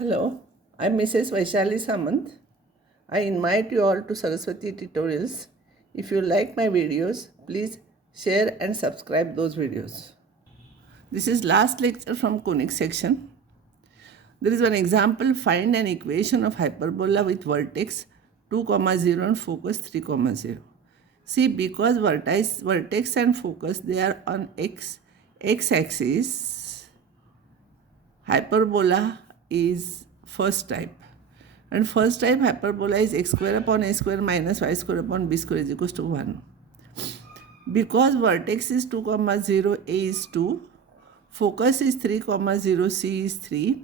Hello, I'm Mrs. Vaishali Samant. I invite you all to Saraswati tutorials. If you like my videos, please share and subscribe those videos. This is last lecture from Conic section. There is one example. Find an equation of hyperbola with vertex 2, 0 and focus 3, 0. See, because vertex and focus, they are on x-axis, hyperbola is first type. And first type hyperbola is x square upon a square minus y square upon b square is equals to 1. Because vertex is 2, 0, a is 2, focus is 3, 0, c is 3.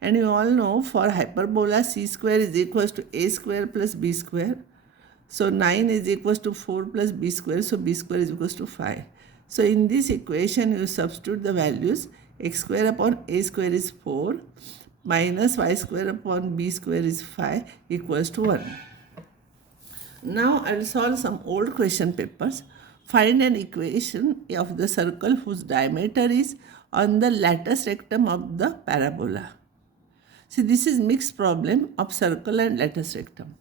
And you all know for hyperbola c square is equals to a square plus b square. So 9 is equals to 4 plus b square. So b square is equals to 5. So in this equation you substitute the values. X square upon a square is 4 minus y square upon b square is 5 equals to 1. Now I will solve some old question papers. Find an equation of the circle whose diameter is on the lattice rectum of the parabola. See, this is mixed problem of circle and lattice rectum.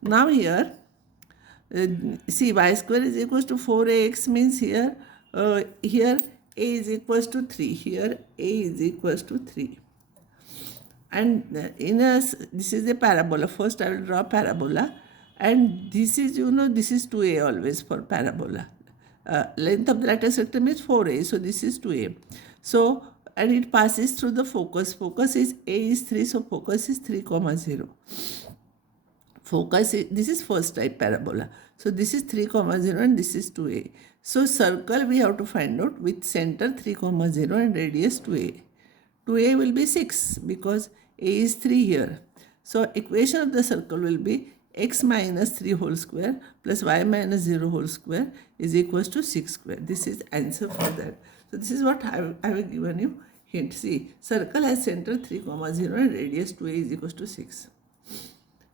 Now here, see, y square is equals to 4ax means here a is equals to 3. Here a is equals to 3. And this is a parabola. First I will draw parabola. And this is, this is 2a always for parabola. Length of the lattice rectum is 4a. So this is 2a. So, and it passes through the focus. Focus is a is 3. So focus is 3, 0. Focus is, this is first type parabola. So this is 3, 0 and this is 2a. So circle we have to find out with center 3, 0 and radius 2a. 2a will be 6 because a is 3 here. So equation of the circle will be x minus 3 whole square plus y minus 0 whole square is equals to 6 square. This is answer for that. So this is what I have given you hint. See, circle has center 3, 0 and radius 2a is equals to 6.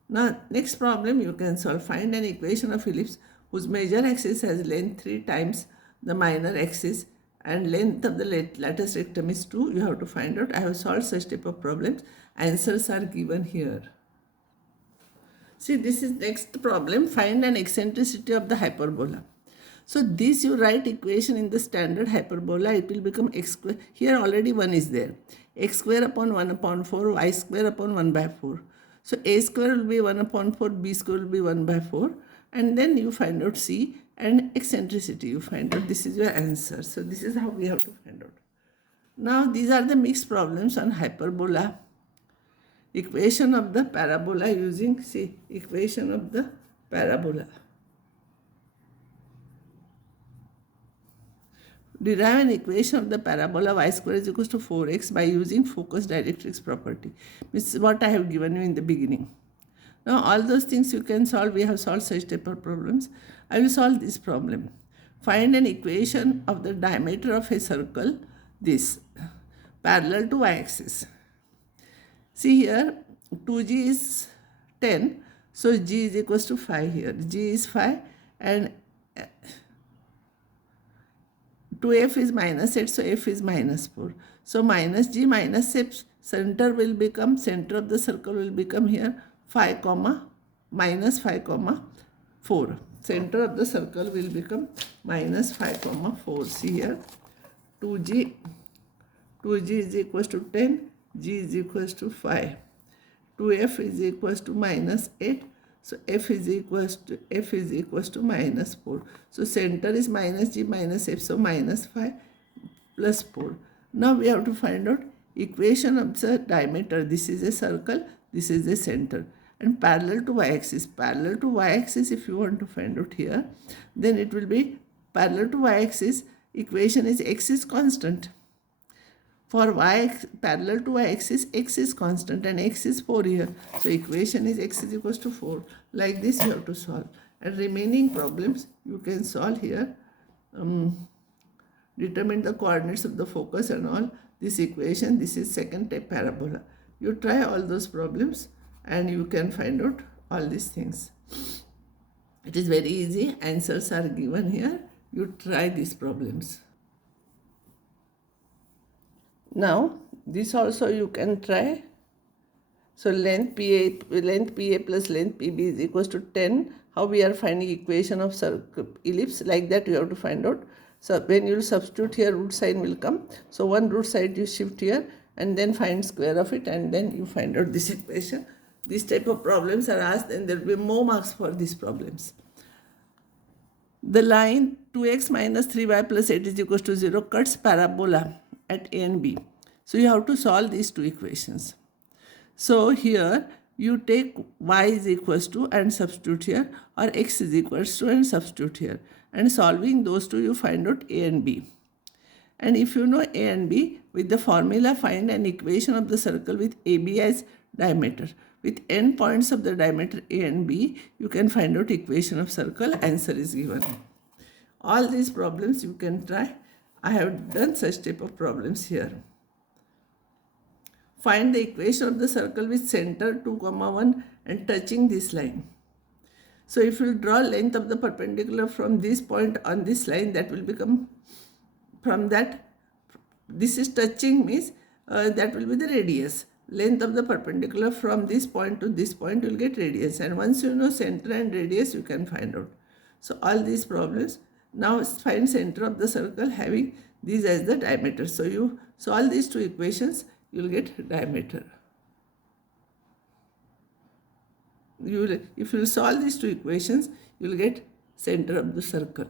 Now next problem you can solve. Find an equation of ellipse whose major axis has length 3 times the minor axis and length of the lattice rectum is 2. You have to find out. I have solved such type of problems. Answers are given here. See, this is next problem. Find an eccentricity of the hyperbola. So this you write equation in the standard hyperbola. It will become x square. Here already 1 is there. X square upon 1 upon 4. Y square upon 1 by 4. So a square will be 1 upon 4. B square will be 1 by 4. And then you find out C and eccentricity. You find out. This is your answer. So this is how we have to find out. Now these are the mixed problems on hyperbola. Equation of the parabola using, see, equation of the parabola. Derive an equation of the parabola y square is equals to 4x by using focus directrix property. This is what I have given you in the beginning. Now all those things you can solve. We have solved such type of problems. I will solve this problem. Find an equation of the diameter of a circle, this, parallel to y-axis. See here, 2g is 10. So g is equals to 5 here. G is 5 and 2f is minus 8. So f is minus 4. So minus g minus f, center will become, center of the circle will become here 5, minus 5, 4. Center of the circle will become minus 5, 4. See here, 2g is equals to 10, g is equals to 5. 2f is equals to minus 8. So f is equals to minus 4. So center is minus g minus f. So minus 5 plus 4. Now we have to find out equation of the diameter. This is a circle. This is a center. And parallel to y-axis. Parallel to y-axis, if you want to find out here, then it will be parallel to y-axis. Equation is x is constant. For y parallel to y-axis, x is constant and x is 4 here. So equation is x is equals to 4. Like this you have to solve. And remaining problems you can solve here. Determine the coordinates of the focus and all. This equation, this is second type parabola. You try all those problems and you can find out all these things. It is very easy. Answers are given here. You try these problems. Now, this also you can try. So length PA plus length PB is equals to 10. How we are finding equation of circle ellipse? Like that you have to find out. So when you will substitute here, root sign will come. So one root side you shift here and then find square of it, and then you find out this equation. These type of problems are asked, and there will be more marks for these problems. The line 2x minus 3y plus 8 is equals to 0 cuts parabola at A and B. So you have to solve these two equations. So here you take y is equals to and substitute here, or x is equals to and substitute here. And solving those two, you find out A and B. And if you know A and B, with the formula find an equation of the circle with AB as diameter. With end points of the diameter A and B, you can find out equation of circle. Answer is given. All these problems you can try. I have done such type of problems here. Find the equation of the circle with center 2, 1 and touching this line. So if you draw length of the perpendicular from this point on this line, that will become, from that, this is touching means that will be the radius. Length of the perpendicular from this point to this point will get radius, and once you know center and radius, you can find out. So all these problems. Now find center of the circle having these as the diameter. So you solve these two equations, you will get diameter. If you solve these two equations, you will get center of the circle.